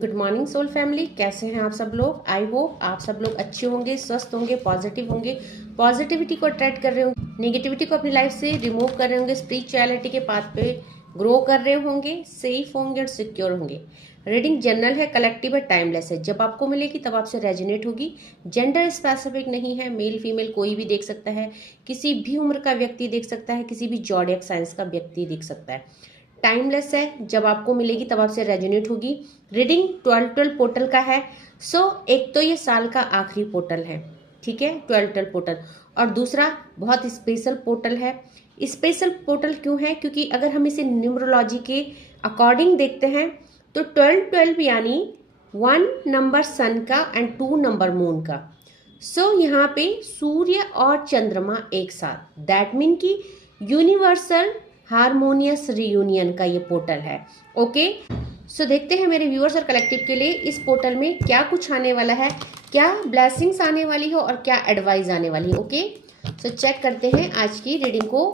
Good morning soul family, कैसे हैं आप सब लोग। आई होप आप सब लोग अच्छे होंगे, स्वस्थ होंगे, पॉजिटिव होंगे, पॉजिटिविटी को अट्रैक्ट कर रहे होंगे, नेगेटिविटी को अपनी लाइफ से रिमूव कर रहे होंगे, स्पिरिचुअलिटी के पाथ पे ग्रो कर रहे होंगे, सेफ होंगे और सिक्योर होंगे। रीडिंग जनरल है, कलेक्टिव है, टाइमलेस है। जब आपको मिलेगी तब आपसे रेजोनेट होगी। जेंडर स्पेसिफिक नहीं है, मेल फीमेल कोई भी देख सकता है, किसी भी उम्र का व्यक्ति देख सकता है, किसी भी जॉडियक साइंस का व्यक्ति देख सकता है। टाइमलेस है, जब आपको मिलेगी तब आपसे रेजोनेट होगी। रीडिंग 12 पोर्टल का है। एक तो ये साल का आखिरी पोर्टल है, ठीक है, 12 पोर्टल। और दूसरा बहुत स्पेशल पोर्टल है। स्पेशल पोर्टल क्यों है? क्योंकि अगर हम इसे न्यूमरोलॉजी के अकॉर्डिंग देखते हैं तो 12 यानी 1 नंबर सन का एंड 2 नंबर मून का। यहाँ पे सूर्य और चंद्रमा एक साथ, दैट मीन की यूनिवर्सल हारमोनियस रियूनियन का ये पोर्टल है। ओके, देखते हैं मेरे व्यूअर्स और कलेक्टिव के लिए इस पोर्टल में क्या कुछ आने वाला है, क्या ब्लेसिंग्स आने वाली हो और क्या एडवाइस आने वाली है। ओके, चेक करते हैं आज की रीडिंग को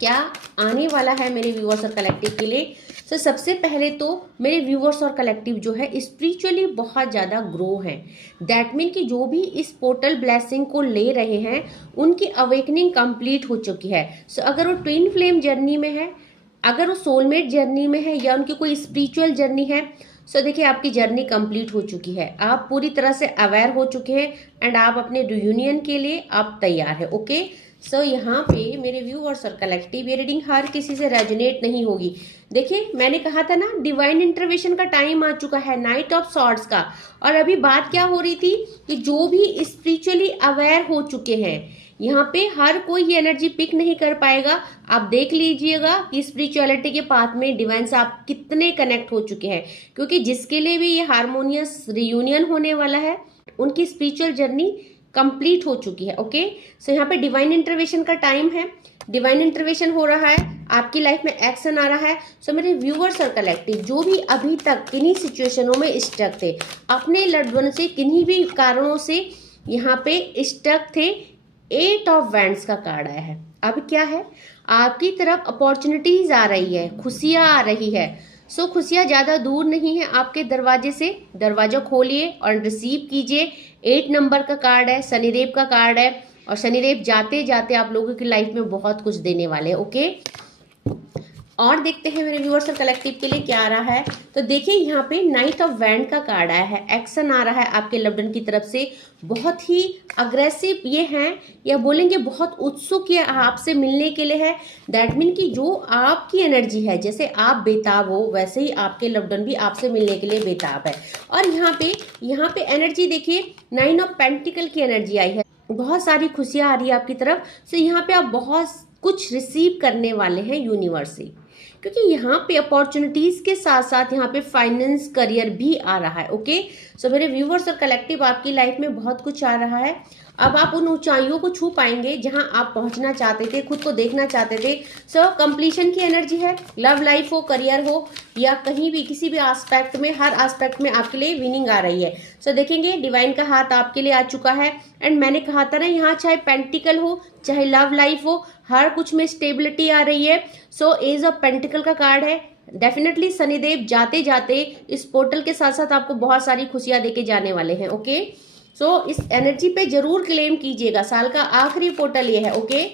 क्या आने वाला है मेरे व्यूअर्स और कलेक्टिव के लिए। सबसे पहले तो मेरे व्यूअर्स और कलेक्टिव जो है स्पिरिचुअली बहुत ज़्यादा ग्रो हैं। दैट मीन कि जो भी इस पोर्टल ब्लेसिंग को ले रहे हैं उनकी अवेकनिंग कंप्लीट हो चुकी है। अगर वो ट्विन फ्लेम जर्नी में है, अगर वो सोलमेट जर्नी में है या उनकी कोई स्पिरिचुअल जर्नी है, देखिए आपकी जर्नी कंप्लीट हो चुकी है। आप पूरी तरह से अवेयर हो चुके हैं एंड आप अपने रियूनियन के लिए आप तैयार है। ओके, यहाँ पे मेरे व्यूअर्स और कलेक्टिव ये रीडिंग हर किसी से रेजोनेट नहीं होगी। देखिए मैंने कहा था ना, डिवाइन इंटरवेंशन का टाइम आ चुका है, नाइट ऑफ सॉर्ड्स का। और अभी बात क्या हो रही थी कि जो भी स्पिरिचुअली अवेयर हो चुके हैं, यहाँ पे हर कोई ये एनर्जी पिक नहीं कर पाएगा। आप देख लीजिएगा कि स्पिरिचुअलिटी के पाथ में डिवाइन से आप कितने कनेक्ट हो चुके हैं, क्योंकि जिसके लिए भी ये हारमोनियस रियूनियन होने वाला है उनकी स्पिरिचुअल जर्नी कंप्लीट हो चुकी है। ओके, यहाँ पे डिवाइन इंटरवेंशन का टाइम है, डिवाइन इंटरवेंशन हो रहा है, आपकी लाइफ में एक्शन आ रहा है। मेरे व्यूअर्स और कलेक्टिव जो भी अभी तक किन्हीं सिचुएशनों में स्टक थे, अपने लव्ड वन से किन्हीं भी कारणों से यहाँ पे स्टक थे, 8 ऑफ वैंड्स का कार्ड आया है। अब क्या है, आपकी तरफ अपॉर्चुनिटीज आ रही है, खुशियां आ रही है। खुशियां ज़्यादा दूर नहीं है आपके दरवाजे से। दरवाजा खोलिए और रिसीव कीजिए। 8 नंबर का कार्ड है, शनिदेव का कार्ड है, और शनिदेव जाते जाते आप लोगों की लाइफ में बहुत कुछ देने वाले हैं। ओके, और देखते हैं मेरे व्यूअर्स और कलेक्टिव के लिए क्या आ रहा है। देखिए यहाँ पे नाइट ऑफ वैंड का कार्ड आया है। एक्शन आ रहा है आपके लव्ड वन की तरफ से, बहुत ही अग्रेसिव ये हैं, या बोलेंगे बहुत उत्सुक ये आपसे मिलने के लिए है। दैट मीन कि जो आपकी एनर्जी है, जैसे आप बेताब हो वैसे ही आपके लव्ड वन भी आपसे मिलने के लिए बेताब है। और यहाँ पे एनर्जी देखिए, 9 ऑफ पेंटिकल की एनर्जी आई है, बहुत सारी खुशियां आ रही है आपकी तरफ। यहाँ पे आप बहुत कुछ रिसीव करने वाले हैं यूनिवर्स से, क्योंकि यहाँ पे अपॉर्चुनिटीज के साथ साथ यहाँ पे फाइनेंस, करियर भी आ रहा है। ओके, मेरे व्यूवर्स और कलेक्टिव आपकी लाइफ में बहुत कुछ आ रहा है। अब आप उन ऊंचाइयों को छू पाएंगे जहां आप पहुंचना चाहते थे, खुद को देखना चाहते थे। कंप्लीशन की एनर्जी है, लव लाइफ हो, करियर हो, या कहीं भी किसी भी एस्पेक्ट में, हर एस्पेक्ट में आपके लिए विनिंग आ रही है। देखेंगे डिवाइन का हाथ आपके लिए आ चुका है। एंड मैंने कहा था ना, यहाँ चाहे पेंटिकल हो चाहे लव लाइफ हो, हर कुछ में स्टेबिलिटी आ रही है। एज ऑफ पेंटिकल का कार्ड है। डेफिनेटली शनिदेव जाते जाते इस पोर्टल के साथ साथ आपको बहुत सारी खुशियां देके जाने वाले हैं। ओके, इस एनर्जी पे जरूर क्लेम कीजिएगा, साल का आखिरी पोर्टल ये है। ओके,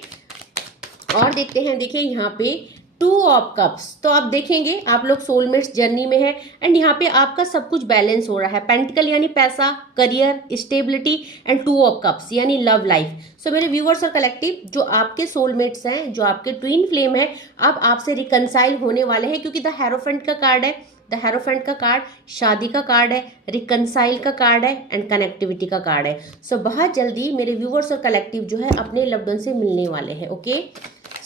और देखते हैं, देखिए यहाँ पे 2 ऑफ कप्स। आप देखेंगे आप लोग सोलमेट्स जर्नी में है एंड यहाँ पे आपका सब कुछ बैलेंस हो रहा है। पेंटिकल यानी पैसा, career, stability, and 2 of cups यानी लव लाइफ। मेरे व्यूअर्स और कलेक्टिव जो आपके सोलमेट्स हैं, जो आपके ट्विन फ्लेम है, अब आपसे रिकनसाइल होने वाले हैं, क्योंकि द हेरोफेंट का कार्ड है। द हेरोफेंट का कार्ड शादी का कार्ड है, रिकनसाइल का कार्ड है, एंड कनेक्टिविटी का कार्ड है। बहुत जल्दी मेरे व्यूअर्स और कलेक्टिव जो है अपने लव्ड वन से मिलने वाले हैं। ओके,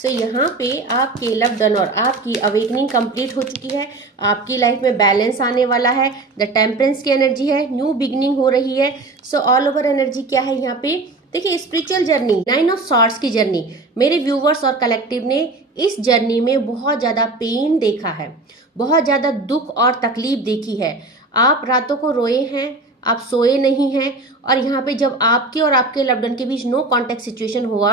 यहाँ पे आपके लव्ड वन और आपकी अवेकनिंग कंप्लीट हो चुकी है। आपकी लाइफ में बैलेंस आने वाला है। द टेम्परेंस की एनर्जी है, न्यू बिगनिंग हो रही है। ऑल ओवर एनर्जी क्या है यहाँ पे, देखिए स्पिरिचुअल जर्नी, 9 ऑफ सॉर्ड्स की जर्नी। मेरे व्यूवर्स और कलेक्टिव ने इस जर्नी में बहुत ज़्यादा पेन देखा है, बहुत ज़्यादा दुख और तकलीफ देखी है। आप रातों को रोए हैं, आप सोए नहीं हैं, और यहाँ पे जब आपके और आपके लव्ड वन के बीच नो कॉन्टेक्ट सिचुएशन हुआ,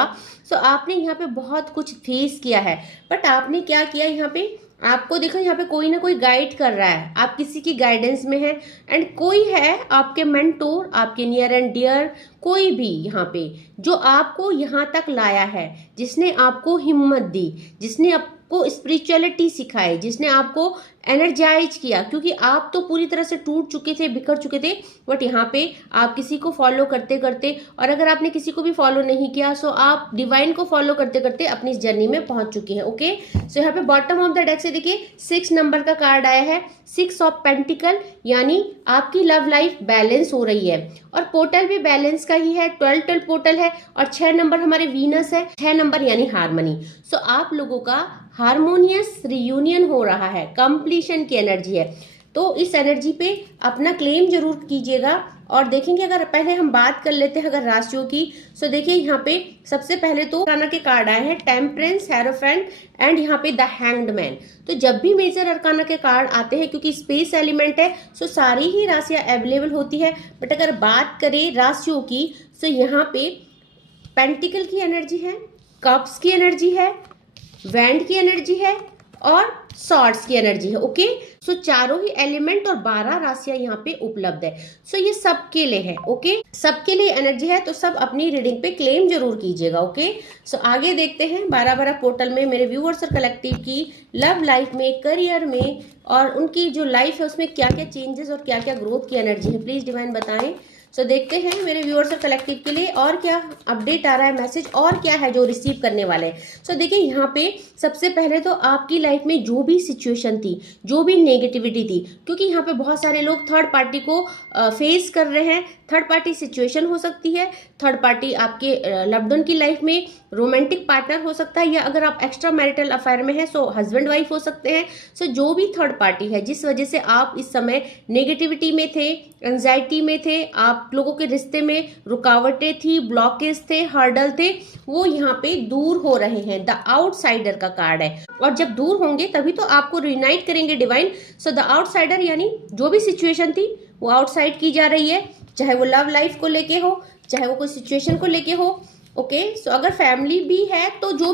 आपने यहाँ पे बहुत कुछ फेस किया है। बट आपने क्या किया, यहाँ पे आपको देखो यहाँ पे कोई ना कोई गाइड कर रहा है, आप किसी की गाइडेंस में है, एंड कोई है आपके मेंटोर, आपके नियर एंड डियर, कोई भी यहाँ पे जो आपको यहाँ तक लाया है, जिसने आपको हिम्मत दी, जिसने आपको स्पिरिचुअलिटी सिखाई, जिसने आपको एनर्जाइज किया, क्योंकि आप तो पूरी तरह से टूट चुके थे, बिखर चुके थे, बट यहाँ पे आप किसी को फॉलो करते करते, और अगर आपने किसी को भी फॉलो नहीं किया सो आप डिवाइन को फॉलो करते करते अपनी इस जर्नी में पहुंच चुके हैं। ओके, सो यहाँ पे बॉटम ऑफ द डेक से देखिए 6 नंबर का कार्ड आया है, 6 ऑफ पेंटिकल, यानी आपकी लव लाइफ बैलेंस हो रही है, और पोर्टल भी बैलेंस का ही है, 12 पोर्टल है, और 6 नंबर हमारे वीनस है, 6 नंबर यानी हार्मनी। सो आप लोगों का हारमोनियस रियूनियन हो रहा है, कंप्लीशन की एनर्जी है, तो इस एनर्जी पे अपना क्लेम जरूर कीजिएगा। और देखेंगे, अगर पहले हम बात कर लेते हैं अगर राशियों की, सो देखिए यहाँ पे सबसे पहले तो अरकाना के कार्ड आए हैं, टेम्परेंस, हेरोफेंट एंड यहाँ पे द हैंग्ड मैन। तो जब भी मेजर अरकाना के कार्ड आते हैं, क्योंकि स्पेस एलिमेंट है, सो सारी ही राशियां अवेलेबल होती है, बट अगर बात करें राशियों की, सो यहाँ पे पेंटिकल की एनर्जी है, कप्स की एनर्जी है, वैंड की एनर्जी है, और सॉर्ड्स की एनर्जी है। ओके, सो चारों ही एलिमेंट और 12 राशियां यहाँ पे उपलब्ध है। सो ये सबके लिए है। ओके, सबके लिए एनर्जी है, तो सब अपनी रीडिंग पे क्लेम जरूर कीजिएगा। ओके, सो आगे देखते हैं 12 पोर्टल में मेरे व्यूअर्स और कलेक्टिव की लव लाइफ में, करियर में, और उनकी जो लाइफ है उसमें क्या क्या चेंजेस और क्या क्या ग्रोथ की एनर्जी है, प्लीज डिवाइन बताएं। सो देखते हैं मेरे व्यूअर्स और कलेक्टिव के लिए और क्या अपडेट आ रहा है, मैसेज और क्या है जो रिसीव करने वाले हैं। सो देखिए यहाँ पे सबसे पहले तो आपकी लाइफ में जो भी सिचुएशन थी, जो भी नेगेटिविटी थी, क्योंकि यहाँ पे बहुत सारे लोग थर्ड पार्टी को फेस कर रहे हैं, थर्ड पार्टी सिचुएशन हो सकती है, थर्ड पार्टी आपके लव्ड वन की लाइफ में रोमांटिक पार्टनर हो सकता है, या अगर आप एक्स्ट्रा मैरिटल अफेयर में है सो हस्बैंड वाइफ हो सकते हैं। सो जो भी थर्ड पार्टी है जिस वजह से आप इस समय नेगेटिविटी में थे, एंजाइटी में थे, आप लोगों के रिश्ते में रुकावटें थी, ब्लॉकेज थे, हर्डल थे, वो यहाँ पे दूर हो रहे हैं। द आउटसाइडर का कार्ड है, और जब दूर होंगे तभी तो आपको रियूनाइट करेंगे डिवाइन। सो द आउटसाइडर यानी जो भी सिचुएशन थी वो आउटसाइड की जा रही है, चाहे वो लव लाइफ को लेके हो, चाहे वो कोई सिचुएशन को लेके हो। ओके, सो अगर फैमिली भी है तो जो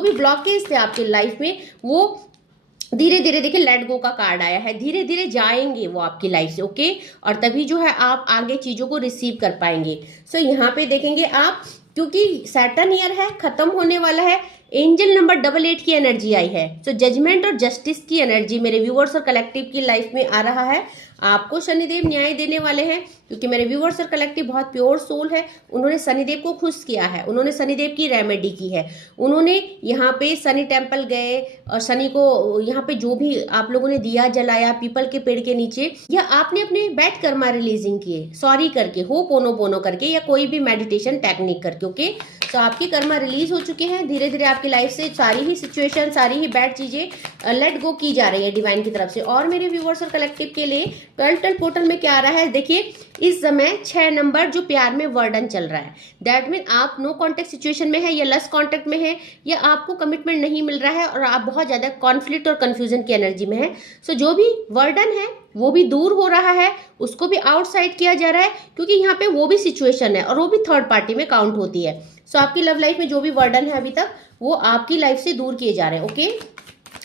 भी ब्लॉकेज थे आपके लाइफ में वो धीरे धीरे, देखिए लेट गो का कार्ड आया है, धीरे धीरे जाएंगे वो आपकी लाइफ से। ओके, और तभी जो है आप आगे चीजों को रिसीव कर पाएंगे। सो यहाँ पे देखेंगे आप, क्योंकि सैटर्न ईयर है, खत्म होने वाला है, एंजल नंबर 88 की एनर्जी आई है। सो जजमेंट और जस्टिस की एनर्जी मेरे व्यूअर्स और कलेक्टिव की लाइफ में आ रहा है। आपको शनिदेव न्याय देने वाले हैं, क्योंकि मेरे व्यूअर्स और कलेक्टिव बहुत प्योर सोल है, उन्होंने शनिदेव को खुश किया है, उन्होंने शनिदेव की रेमेडी की है, उन्होंने यहाँ पे शनि टेम्पल गए और शनि को यहाँ पे जो भी आप लोगों ने दिया जलाया पीपल के पेड़ के नीचे, या आपने अपने बैठ कर्मा रिलीजिंग किए, सॉरी करके, हो पोनो पोनो करके, या कोई भी मेडिटेशन टेक्निक करके। ओके, तो आपकी कर्मा रिलीज हो चुके हैं, धीरे धीरे आपकी लाइफ से सारी ही सिचुएशन, सारी ही बैड चीजें लेट गो की जा रही है डिवाइन की तरफ से। और मेरे व्यूअर्स और कलेक्टिव के लिए 12 पोर्टल में क्या आ रहा है, देखिए इस समय 6 नंबर जो प्यार में वर्डन चल रहा है, दैट मीन आप नो कॉन्टेक्ट सिचुएशन में है, या लस कॉन्टेक्ट में है, या आपको कमिटमेंट नहीं मिल रहा है और आप बहुत ज्यादा कॉन्फ्लिक्ट और कंफ्यूजन की एनर्जी में है। सो जो भी वर्डन है वो भी दूर हो रहा है, उसको भी आउटसाइड किया जा रहा है, क्योंकि यहाँ पे वो भी सिचुएशन है और वो भी थर्ड पार्टी में काउंट होती है। सो आपकी लव लाइफ में जो भी वर्डन है अभी तक वो आपकी लाइफ से दूर किए जा रहे हैं। ओके,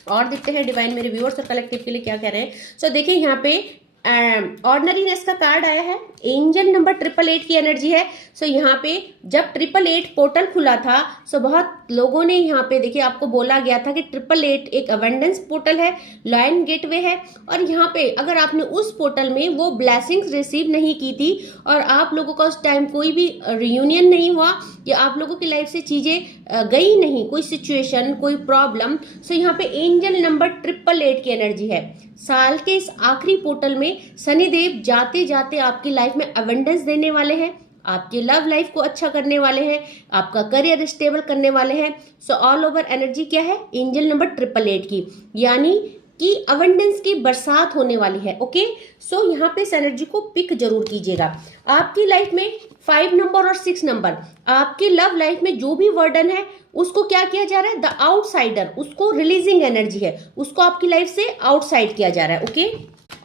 और देखते हैं डिवाइन मेरे व्यूअर्स और कलेक्टिव के लिए क्या कह रहे हैं। सो देखिए यहाँ पे ऑर्डिनरीनेस का कार्ड आया है, एंजल नंबर 888 की एनर्जी है। सो यहाँ पे जब 888 पोर्टल खुला था, सो बहुत लोगों ने यहाँ पे देखिए, आपको बोला गया था कि 888 एक अवेंडेंस पोर्टल है, लायन गेटवे है, और यहाँ पे अगर आपने उस पोर्टल में वो ब्लेसिंग्स रिसीव नहीं की थी और आप लोगों का उस टाइम कोई भी रियूनियन नहीं हुआ, या आप लोगों की लाइफ से चीजें गई नहीं, कोई सिचुएशन, कोई प्रॉब्लम, सो यहाँ पे एंजल नंबर 888 की एनर्जी है। साल के इस आखिरी पोर्टल में शनिदेव जाते जाते आपकी लाइफ में अवेंडेंस देने वाले हैं, आपकी लव लाइफ को अच्छा करने वाले हैं, आपका करियर स्टेबल करने वाले हैं। सो ऑल ओवर एनर्जी क्या है, एंजल नंबर 888 की, यानी कि अवेंडेंस की बरसात होने वाली है। ओके, सो यहाँ पे इस एनर्जी को पिक जरूर कीजिएगा। आपकी लाइफ में 5 नंबर और 6 नंबर, आपकी लव लाइफ में जो भी वर्डन है उसको क्या किया जा रहा है, द आउटसाइडर, उसको रिलीजिंग एनर्जी है, उसको आपकी लाइफ से आउटसाइड किया जा रहा है। ओके,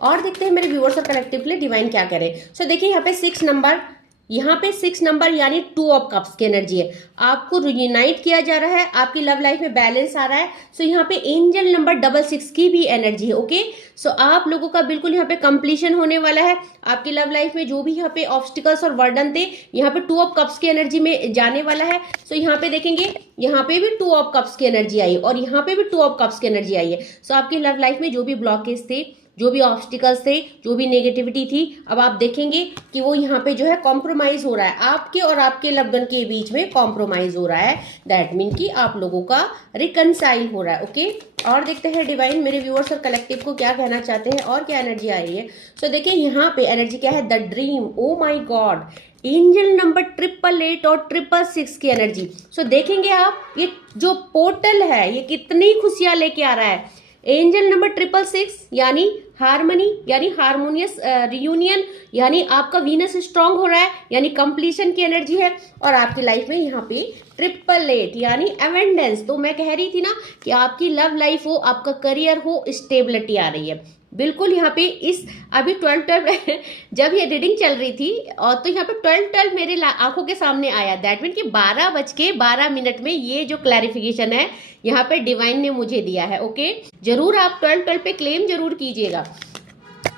और देखते हैं मेरे व्यूअर्स और कलेक्टिव के लिए डिवाइन क्या करे। सो देखिए यहाँ पे 6 नंबर यहाँ पे 6 नंबर यानी 2 ऑफ कप्स की एनर्जी है, आपको यूनाइट किया जा रहा है, आपकी लव लाइफ में बैलेंस आ रहा है। सो यहाँ पे एंजल नंबर 66 की भी एनर्जी है। ओके, सो आप लोगों का बिल्कुल यहाँ पे कंप्लीशन होने वाला है। आपकी लव लाइफ में जो भी यहाँ पे ऑब्स्टिकल्स और वर्डन थे, यहाँ पे 2 ऑफ कप्स की एनर्जी में जाने वाला है। सो यहाँ पे देखेंगे, यहाँ पे भी 2 ऑफ कप्स की एनर्जी आई और यहाँ पे भी 2 ऑफ कप्स की एनर्जी आई है। सो आपकी लव लाइफ में जो भी ब्लॉकेज थे, जो भी ऑब्स्टिकल्स थे, जो भी नेगेटिविटी थी, अब आप देखेंगे कि वो यहाँ पे जो है कॉम्प्रोमाइज हो रहा है, आपके और आपके लव के बीच में कॉम्प्रोमाइज हो रहा है। दैट मीन कि आप लोगों का रिकनसाइल हो रहा है। ओके, और देखते हैं डिवाइन मेरे व्यूअर्स और कलेक्टिव को क्या कहना चाहते हैं और क्या एनर्जी आ रही है। सो देखिए यहाँ पे एनर्जी क्या है, the dream. Oh my God, angel number 888 और 666 की एनर्जी। सो देखेंगे आप, ये जो पोर्टल है ये कितनी खुशियां लेके आ रहा है। एंजल नंबर 666 यानी हारमनी, यानी हारमोनियस रियूनियन, यानी आपका वीनस स्ट्रांग हो रहा है, यानी कंप्लीशन की एनर्जी है। और आपकी लाइफ में यहाँ पे 888 यानी अवेंडेंस। तो मैं कह रही थी ना कि आपकी लव लाइफ हो, आपका करियर हो, स्टेबिलिटी आ रही है बिल्कुल। यहाँ पे इस अभी 12-12 जब ये रीडिंग चल रही थी और तो यहाँ पे 12-12 मेरे आंखों के सामने आया। दैट मीन कि 12:12 में ये जो क्लैरिफिकेशन है यहाँ पे डिवाइन ने मुझे दिया है। ओके, जरूर आप 12-12 पे क्लेम जरूर कीजिएगा।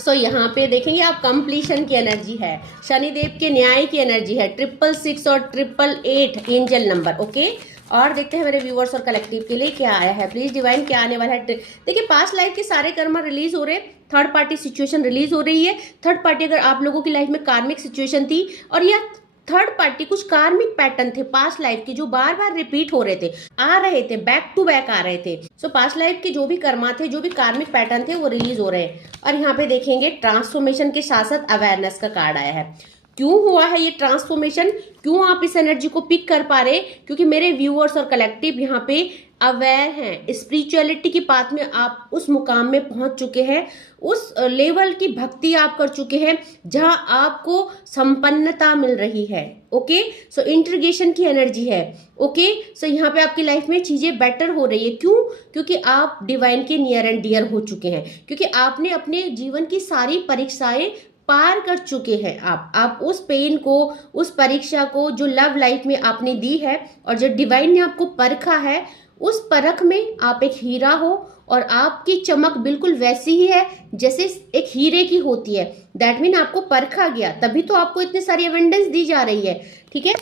सो यहाँ पे देखेंगे आप, कंप्लीशन की एनर्जी है, शनिदेव के न्याय की एनर्जी है, 666 और 888 एंजल नंबर। ओके, और देखते हैं मेरे व्यूअर्स और कलेक्टिव के लिए क्या आया है। प्लीज डिवाइन क्या आने वाला है। देखिए पास्ट लाइफ के सारे कर्मा रिलीज हो रहे हैं, थर्ड पार्टी सिचुएशन रिलीज हो रही है। थर्ड पार्टी अगर आप लोगों की लाइफ में कार्मिक सिचुएशन थी और यह थर्ड पार्टी कुछ कार्मिक पैटर्न थे पास्ट लाइफ के जो बार बार रिपीट हो रहे थे, आ रहे थे, बैक टू बैक आ रहे थे। सो पास्ट लाइफ के जो भी कर्मा थे, जो भी कार्मिक पैटर्न थे, वो रिलीज हो रहे हैं। और यहाँ पे देखेंगे ट्रांसफॉर्मेशन के साथ साथ अवेयरनेस का कार्ड आया है। क्यों हुआ है ये ट्रांसफॉर्मेशन, क्यों आप इस एनर्जी को पिक कर पा रहे, क्योंकि मेरे व्यूअर्स और कलेक्टिव यहाँ पे अवेयर हैं, स्पिरिचुअलिटी की बात में आप उस मुकाम में पहुंच चुके हैं, उस लेवल की भक्ति आप कर चुके हैं जहां आपको संपन्नता मिल रही है। ओके, सो इंट्रीगेशन की एनर्जी है। ओके, सो यहाँ पे आपकी लाइफ में चीजें बेटर हो रही है। क्यों? क्योंकि आप डिवाइन के नियर एंड डियर हो चुके हैं, क्योंकि आपने अपने जीवन की सारी परीक्षाएं पार कर चुके हैं। आप उस पेन को, उस परीक्षा को जो लव लाइफ में आपने दी है और जो डिवाइन ने आपको परखा है, उस परख में आप एक हीरा हो और आपकी चमक बिल्कुल वैसी ही है जैसे एक हीरे की होती है। दैट मीन आपको परखा गया, तभी तो आपको इतनी सारी एविडेंस दी जा रही है। ठीक है,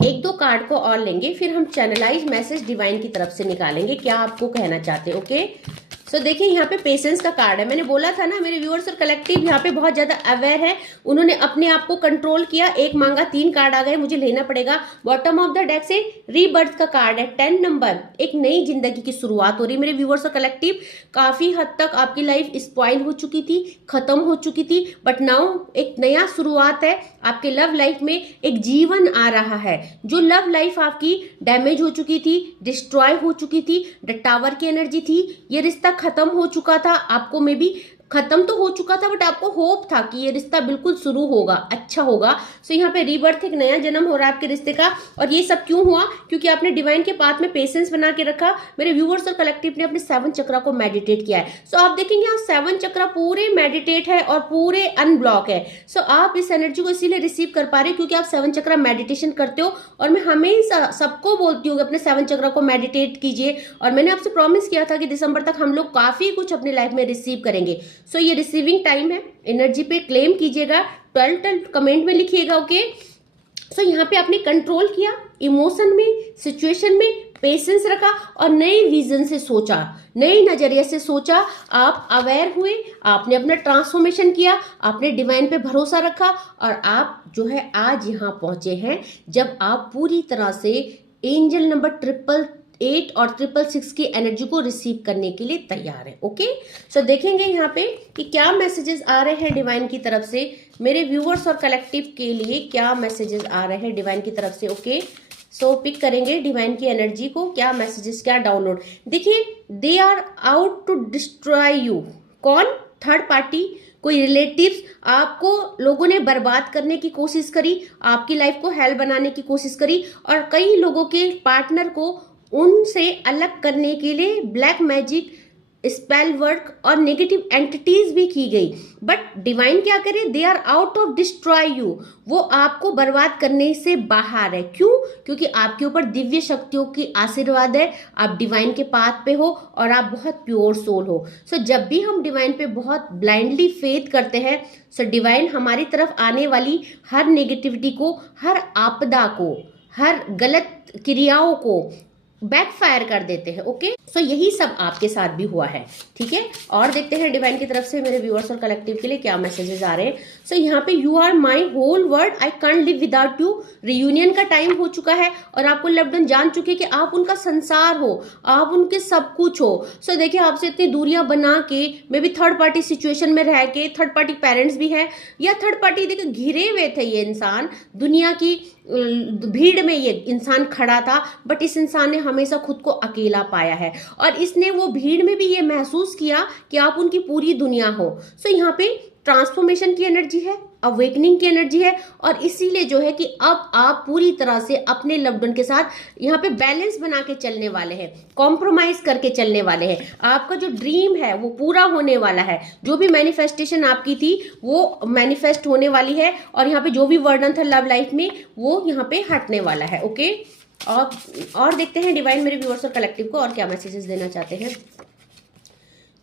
एक दो कार्ड को और लेंगे, फिर हम चैनलाइज मैसेज डिवाइन की तरफ से निकालेंगे, क्या आपको कहना चाहते हैं। ओके, सो देखिए यहाँ पे पेशेंस का कार्ड है। मैंने बोला था ना मेरे व्यूअर्स और कलेक्टिव यहाँ पे बहुत ज्यादा अवेयर है, उन्होंने अपने आप को कंट्रोल किया। एक मांगा, 3 कार्ड आ गए, मुझे लेना पड़ेगा। बॉटम ऑफ द डेक से रीबर्थ का कार्ड है, 10 नंबर, एक नई जिंदगी की शुरुआत हो रही है। मेरे व्यूअर्स और कलेक्टिव, काफी हद तक आपकी लाइफ स्पॉइल हो चुकी थी, खत्म हो चुकी थी, बट नाउ एक नया शुरुआत है। आपके लव लाइफ में एक जीवन आ रहा है। जो लव लाइफ आपकी डैमेज हो चुकी थी, डिस्ट्रॉय हो चुकी थी, द टावर की एनर्जी थी, ये रिश्ता खत्म हो चुका था। आपको में भी खत्म तो हो चुका था, बट आपको होप था कि ये रिश्ता बिल्कुल शुरू होगा, अच्छा होगा। सो यहाँ पे रीबर्थ, एक नया जन्म हो रहा है आपके रिश्ते का। और ये सब क्यों हुआ? क्योंकि आपने डिवाइन के पाथ में पेशेंस बना के रखा। मेरे व्यूअर्स और कलेक्टिव ने अपने 7 चक्रा को मेडिटेट किया है। सो आप देखेंगे यहाँ 7 चक्रा पूरे मेडिटेट है और पूरे अनब्लॉक है। सो आप इस एनर्जी को इसीलिए रिसीव कर पा रहे हो क्योंकि आप 7 चक्रा मेडिटेशन करते हो। और मैं हमेशा सबको बोलती हूँ अपने 7 चक्रा को मेडिटेट कीजिए। और मैंने आपसे प्रॉमिस किया था कि दिसंबर तक हम लोग काफी कुछ अपनी लाइफ में रिसीव करेंगे। सो ये रिसीविंग टाइम है, एनर्जी पे क्लेम कीजिएगा, 12 कमेंट में लिखिएगा। ओके, सो यहाँ पे आपने कंट्रोल किया, इमोशन में, सिचुएशन में पेशेंस रखा और नए विजन से सोचा, नए नजरिए से सोचा। आप अवेयर हुए, आपने अपना ट्रांसफॉर्मेशन किया, आपने डिवाइन पे भरोसा रखा और आप जो है आज यहाँ पहुंचे हैं जब आप पूरी तरह से एंजल नंबर 888 और 666 की एनर्जी को रिसीव करने के लिए तैयार है। ओके, सो देखेंगे यहाँ पे कि क्या मैसेजेस आ रहे हैं डिवाइन की तरफ से मेरे व्यूअर्स और कलेक्टिव के लिए, क्या मैसेजेस आ रहे हैं डिवाइन की तरफ से। ओके, सो पिक करेंगे डिवाइन की एनर्जी को, क्या मैसेजेस, क्या डाउनलोड। देखिए, they are out to destroy you. कौन? थर्ड पार्टी, कोई रिलेटिव्स। आपको लोगों ने बर्बाद करने की कोशिश करी, आपकी लाइफ को हेल बनाने की कोशिश करी और कई लोगों के पार्टनर को उनसे अलग करने के लिए ब्लैक मैजिक स्पेल वर्क और नेगेटिव एंटिटीज भी की गई, बट डिवाइन क्या करे, they are out of destroy you, वो आपको बर्बाद करने से बाहर है। क्यों? क्योंकि आपके ऊपर दिव्य शक्तियों की आशीर्वाद है, आप डिवाइन के पाथ पे हो और आप बहुत प्योर सोल हो। सो जब भी हम डिवाइन पे बहुत ब्लाइंडली फेथ करते हैं, सो डिवाइन हमारी तरफ आने वाली हर नेगेटिविटी को, हर आपदा को, हर गलत क्रियाओं को बैकफायर कर देते हैं। ओके, सो यही सब आपके साथ भी हुआ है। ठीक है, और देखते हैं डिवाइन की तरफ से मेरे व्यूअर्स और कलेक्टिव के लिए क्या मैसेजेस आ रहे हैं। सो यहाँ पे you are my whole world, I can't live without you. Reunion का टाइम हो चुका है और आपको लव्ड वन जान चुके कि आप उनका संसार हो, आप उनके सब कुछ हो। सो देखिए, आपसे इतनी दूरियां बना के, may be third party situation में रह के, थर्ड पार्टी पेरेंट्स भी है या थर्ड पार्टी, देखिए घिरे हुए थे ये इंसान, दुनिया की भीड़ में ये इंसान खड़ा था, बट इस इंसान ने हमेशा खुद को अकेला पाया है और इसने वो भीड़ में भी ये महसूस किया कि आप उनकी पूरी दुनिया हो। सो यहाँ पे ट्रांसफॉर्मेशन की एनर्जी है, अवेकनिंग की एनर्जी है, और इसीलिए जो है कि अब आप पूरी तरह से अपने लव्ड वन के साथ यहाँ पे बैलेंस बना के चलने वाले हैं, कॉम्प्रोमाइज करके चलने वाले हैं। आपका जो ड्रीम है वो पूरा होने वाला है, जो भी मैनिफेस्टेशन आपकी थी वो मैनिफेस्ट होने वाली है, और यहाँ पे जो भी वर्डन था लव लाइफ में वो यहाँ पे हटने वाला है। ओके, और देखते हैं डिवाइन मेरे व्यूअर्स और कलेक्टिव को और क्या मैसेजेस देना चाहते हैं।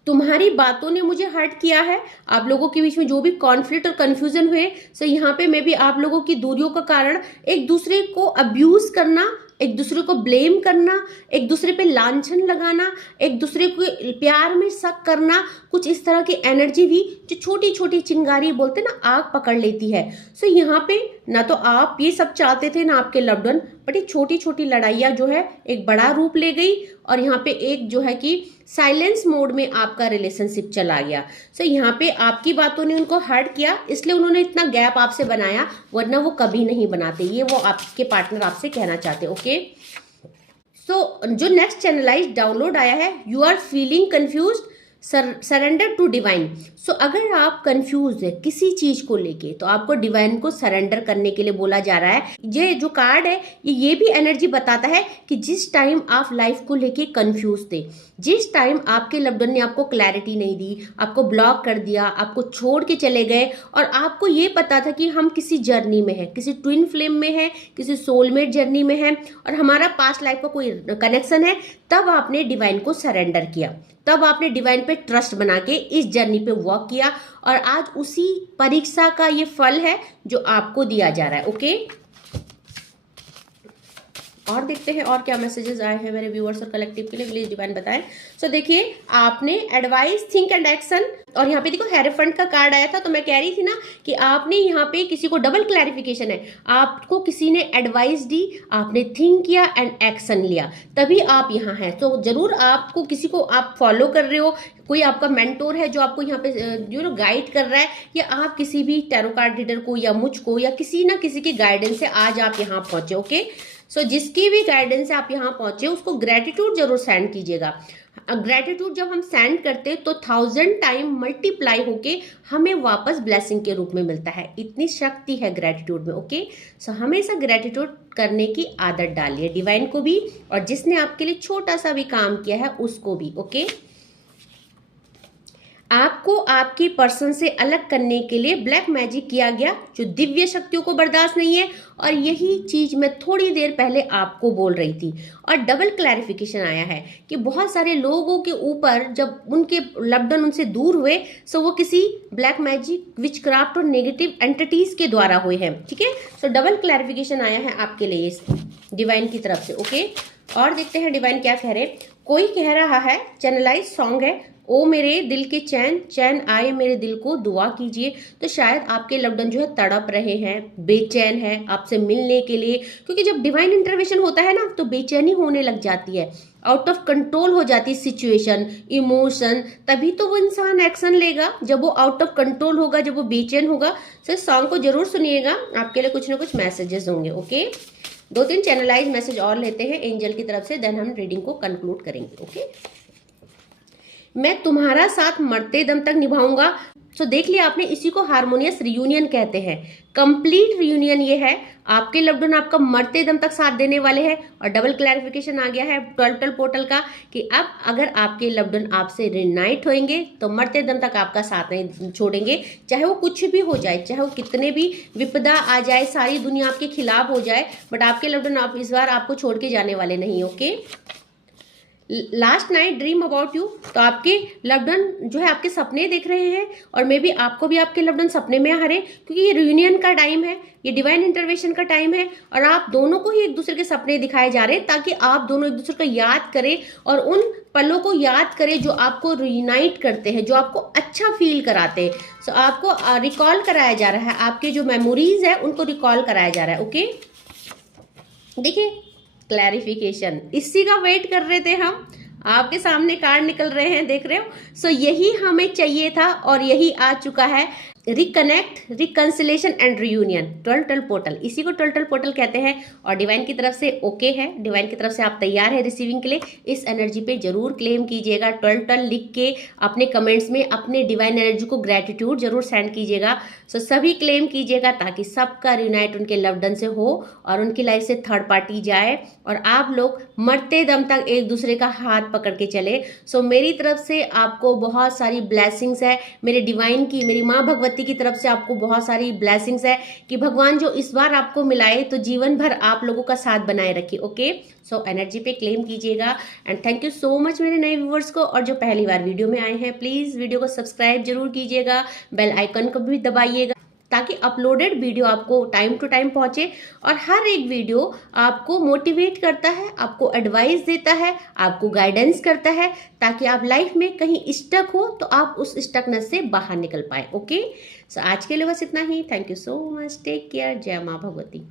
तुम्हारी बातों ने मुझे हर्ट किया है, आप लोगों के बीच में जो भी कॉन्फ्लिक्ट और कंफ्यूजन हुए, सो यहाँ पे मैं भी आप लोगों की दूरियों का कारण एक दूसरे को अब्यूज करना, एक दूसरे को ब्लेम करना, एक दूसरे पे लांछन लगाना, एक दूसरे को प्यार में शक करना, कुछ इस तरह की एनर्जी भी जो छोटी छोटी चिंगारी बोलते ना आग पकड़ लेती है। सो यहाँ पे ना तो आप ये सब चाहते थे ना आपके लव्ड वन, बट ये छोटी छोटी लड़ाइयाँ जो है एक बड़ा रूप ले गई और यहाँ पे एक जो है कि साइलेंस मोड में आपका रिलेशनशिप चला गया। सो यहाँ पे आपकी बातों ने उनको हर्ट किया, इसलिए उन्होंने इतना गैप आपसे बनाया, वरना वो कभी नहीं बनाते। ये वो आपके पार्टनर आपसे कहना चाहते। ओके, सो जो नेक्स्ट चैनलाइज डाउनलोड आया है, you are feeling confused, surrender to divine. So अगर आप कंफ्यूज है किसी चीज को लेके, तो आपको डिवाइन को सरेंडर करने के लिए बोला जा रहा है। ये जो कार्ड है ये भी एनर्जी बताता है कि जिस टाइम आप लाइफ को लेके कंफ्यूज थे, जिस टाइम आपके लव्ड वन ने आपको क्लैरिटी नहीं दी, आपको ब्लॉक कर दिया, आपको छोड़ के चले गए, और आपको ये पता था कि हम किसी जर्नी में है, किसी ट्विन फ्लेम में है, किसी सोलमेट जर्नी में है और हमारा पास्ट लाइफ का कोई कनेक्शन है, तब आपने डिवाइन को सरेंडर किया, तब आपने डिवाइन पे ट्रस्ट बना के इस जर्नी पे वॉक किया, और आज उसी परीक्षा का ये फल है जो आपको दिया जा रहा है। ओके, और देखते हैं और क्या मैसेजेस आए हैं मेरे व्यूअर्स और कलेक्टिव के लिए, प्लीज डिवाइन बताएं। सो देखिए, आपने एडवाइस, थिंक एंड एक्शन, और यहाँ पे देखो हेरोफेंट का कार्ड आया था, तो मैं कह रही थी ना कि आपने यहाँ पे किसी को डबल क्लैरिफिकेशन है, आपको किसी ने एडवाइस दी, आपने थिंक किया एंड एक्शन लिया, तभी आप यहाँ हैं। तो जरूर आपको किसी को आप फॉलो कर रहे हो, कोई आपका मेंटोर है जो आपको यहाँ पे गाइड कर रहा है, या आप किसी भी टैरो कार्ड रीडर को या मुझको या किसी ना किसी की गाइडेंस से आज आप यहाँ पहुंचे। ओके, सो जिसकी भी गाइडेंस से आप यहाँ पहुंचे उसको ग्रेटिट्यूड जरूर सेंड कीजिएगा। ग्रेटिट्यूड जब हम सेंड करते तो 1000 टाइम मल्टीप्लाई होके हमें वापस ब्लेसिंग के रूप में मिलता है, इतनी शक्ति है ग्रेटिट्यूड में। ओके, सो हमेशा ग्रेटिट्यूड करने की आदत डालिए, डिवाइन को भी और जिसने आपके लिए छोटा सा भी काम किया है उसको भी। ओके, आपको आपकी पर्सन से अलग करने के लिए ब्लैक मैजिक किया गया जो दिव्य शक्तियों को बर्दाश्त नहीं है, और यही चीज मैं थोड़ी देर पहले आपको बोल रही थी। और डबल क्लैरिफिकेशन आया है कि बहुत सारे लोगों के ऊपर जब उनके लव्ड वन उनसे दूर हुए, सो वो किसी ब्लैक मैजिक, विचक्राफ्ट और नेगेटिव एंटिटीज के द्वारा हुए हैं। ठीक है, सो डबल क्लैरिफिकेशन आया है आपके लिए इस डिवाइन की तरफ से। ओके, और देखते हैं डिवाइन क्या कह रहे। कोई कह रहा है, चैनलाइज सॉन्ग है, ओ मेरे दिल के चैन, चैन आए मेरे दिल को, दुआ कीजिए। तो शायद आपके लव्ड वन जो है तड़प रहे हैं, बेचैन है आपसे मिलने के लिए, क्योंकि जब डिवाइन इंटरवेंशन होता है ना तो बेचैनी होने लग जाती है, आउट ऑफ कंट्रोल हो जाती है सिचुएशन, इमोशन, तभी तो वो इंसान एक्शन लेगा जब वो आउट ऑफ कंट्रोल होगा, जब वो बेचैन होगा। तो इस सॉन्ग को जरूर सुनिएगा, आपके लिए कुछ ना कुछ मैसेजेस होंगे। ओके, 2-3 चैनलाइज मैसेज और लेते हैं एंजल की तरफ से, देन हम रीडिंग को कंक्लूड करेंगे। ओके, मैं तुम्हारा साथ मरते दम तक निभाऊंगा, सो देख लिया आपने, इसी को हार्मोनियस रियूनियन कहते हैं। कंप्लीट रियूनियन ये है, आपके लव्ड वन आपका मरते दम तक साथ देने वाले हैं। और डबल क्लैरिफिकेशन आ गया है टोटल पोर्टल का कि अब अगर आपके लव्ड वन आपसे रियूनाइट होंगे तो मरते दम तक आपका साथ नहीं छोड़ेंगे, चाहे वो कुछ भी हो जाए, चाहे वो कितने भी विपदा आ जाए, सारी दुनिया आपके खिलाफ हो जाए, बट आपके लव्ड वन आप इस बार आपको छोड़ के जाने वाले नहीं। Okay, last night dream about you, तो आपके लव्ड वन जो है आपके सपने देख रहे हैं, और मे बी आपको भी आपके लव्ड वन सपने में आ रहे, क्योंकि ये रियूनियन का टाइम है, ये डिवाइन इंटरवेंशन का टाइम है, और आप दोनों को ही एक दूसरे के सपने दिखाए जा रहे हैं ताकि आप दोनों एक दूसरे को याद करें और उन पलों को याद करें जो आपको रियूनाइट करते हैं, जो आपको अच्छा फील कराते हैं। सो आपको रिकॉल कराया जा रहा है, आपके जो मेमोरीज है उनको रिकॉल कराया जा रहा है। ओके, देखिए क्लैरिफिकेशन, इसी का वेट कर रहे थे हम, आपके सामने कार्ड निकल रहे हैं, देख रहे हो। सो यही हमें चाहिए था और यही आ चुका है, reconnect, reconciliation and reunion, total portal, इसी को टोटल पोर्टल कहते हैं। और डिवाइन की तरफ से ओके है, डिवाइन की तरफ से आप तैयार है रिसीविंग के लिए। इस एनर्जी पे जरूर क्लेम कीजिएगा, टोटल लिख के अपने कमेंट्स में अपने डिवाइन एनर्जी को ग्रेटिट्यूड जरूर सेंड कीजिएगा। सो सभी क्लेम कीजिएगा ताकि सबका रियूनाइट उनके लव्ड वन से हो और उनकी लाइफ से थर्ड पार्टी जाए और आप लोग मरते दम तक एक दूसरे का हाथ पकड़ के चले। सो मेरी तरफ से आपको बहुत सारी ब्लेसिंग्स है, मेरे डिवाइन की, मेरी माँ भगवती की तरफ से आपको बहुत सारी ब्लेसिंग्स है कि भगवान जो इस बार आपको मिलाए तो जीवन भर आप लोगों का साथ बनाए रखिए। ओके, सो एनर्जी पे क्लेम कीजिएगा। And thank you so much मेरे नए व्यूवर्स को, और जो पहली बार वीडियो में आए हैं प्लीज वीडियो को सब्सक्राइब जरूर कीजिएगा, बेल आइकन को भी दबाइएगा ताकि अपलोडेड वीडियो आपको टाइम टू टाइम पहुंचे। और हर एक वीडियो आपको मोटिवेट करता है, आपको एडवाइस देता है, आपको गाइडेंस करता है ताकि आप लाइफ में कहीं स्टक हो तो आप उस स्टकनेस से बाहर निकल पाए। ओके, सो आज के लिए बस इतना ही। Thank you so much, take care, जय माँ भगवती।